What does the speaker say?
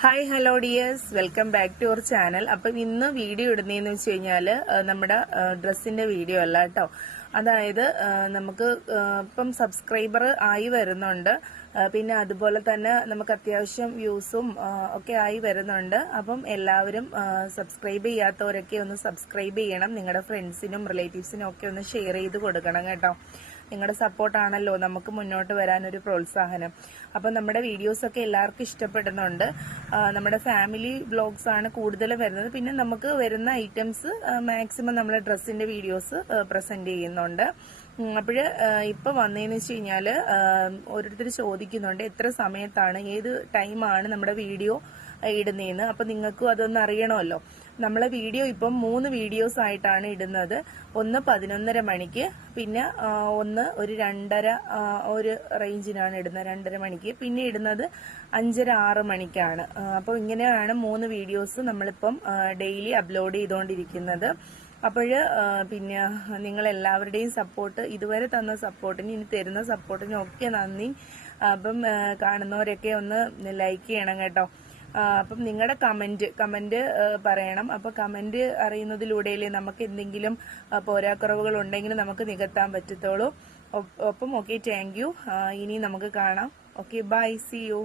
Hi hello dears, welcome back to our channel. അപ്പം ഇന്ന് video ഇടുന്നതെന്ന് വെച്ച് കഴിഞ്ഞാൽ നമ്മുടെ ഡ്രസ്സിന്റെ വീഡിയോ അല്ല കേട്ടോ. അതായത് നമുക്ക് ഇപ്പം സബ്സ്ക്രൈബർ ആയി വരുന്നുണ്ട്, പിന്നെ അതുപോലെ തന്നെ നമുക്ക് അത്യാവശ്യം വ്യൂസും ഒക്കെ ആയി വരുന്നുണ്ട്. അപ്പം എല്ലാവരും സബ്സ്ക്രൈബ് ചെയ്യാത്തവരൊക്കെ ഒന്ന് സബ്സ്ക്രൈബ് ചെയ്യണം. നിങ്ങളുടെ ഫ്രണ്ട്സിനും റിലേറ്റീവ്സിനും ഒക്കെ ഒന്ന് ഷെയർ ചെയ്ത് കൊടുക്കണം കേട്ടോ. നിങ്ങളുടെ സപ്പോർട്ടാണല്ലോ നമുക്ക് മുന്നോട്ട് വരാനൊരു പ്രോത്സാഹനം. അപ്പം നമ്മുടെ വീഡിയോസൊക്കെ എല്ലാവർക്കും ഇഷ്ടപ്പെടുന്നുണ്ട്. നമ്മുടെ ഫാമിലി വ്ലോഗ്സ് ആണ് കൂടുതൽ വരുന്നത്. പിന്നെ നമുക്ക് വരുന്ന ഐറ്റംസ് മാക്സിമം നമ്മുടെ ഡ്രസ്സിന്റെ വീഡിയോസ് പ്രസന്റ് ചെയ്യുന്നുണ്ട്. അപ്പോഴ് ഇപ്പൊ വന്നതെന്ന് വെച്ച് കഴിഞ്ഞാല് ഓരോരുത്തർ ചോദിക്കുന്നുണ്ട് എത്ര സമയത്താണ്, ഏത് ടൈമാണ് നമ്മുടെ വീഡിയോ ഇടുന്നതെന്ന്. അപ്പൊ നിങ്ങൾക്കും അതൊന്ന് അറിയണമല്ലോ. നമ്മളെ വീഡിയോ ഇപ്പം 3 വീഡിയോസ് ആയിട്ടാണ് ഇടുന്നത്. ഒന്ന് 11:30 മണിക്ക്, പിന്നെ ഒന്ന് ഒരു 2:30 ഒരു റേഞ്ചിനാണ് ഇടുന്നത്, 2:30 മണിക്ക്, പിന്നെ ഇടുന്നത് 5:30 6 മണിക്കാണ്. അപ്പോൾ ഇങ്ങനെയാണ് 3 വീഡിയോസ് നമ്മളിപ്പം ഡെയിലി അപ്ലോഡ് ചെയ്തുകൊണ്ടിരിക്കുന്നത്. അപ്പോഴ് പിന്നെ നിങ്ങൾ എല്ലാവരുടെയും സപ്പോർട്ട്, ഇതുവരെ തന്ന സപ്പോർട്ടിന്, ഇനി തരുന്ന സപ്പോർട്ടിനും ഒക്കെ നന്ദി. അപ്പം കാണുന്നവരൊക്കെ ഒന്ന് ലൈക്ക് ചെയ്യണം കേട്ടോ. അപ്പം നിങ്ങളുടെ കമന്റ് പറയണം. അപ്പൊ കമന്റ് അറിയുന്നതിലൂടെയല്ലേ നമുക്ക് എന്തെങ്കിലും പോരാക്കുറവുകൾ ഉണ്ടെങ്കിൽ നമുക്ക് നികത്താൻ പറ്റത്തുള്ളൂ. ഒപ്പം ഓക്കെ, താങ്ക് യു. ഇനി നമുക്ക് കാണാം. Okay, bye, see U.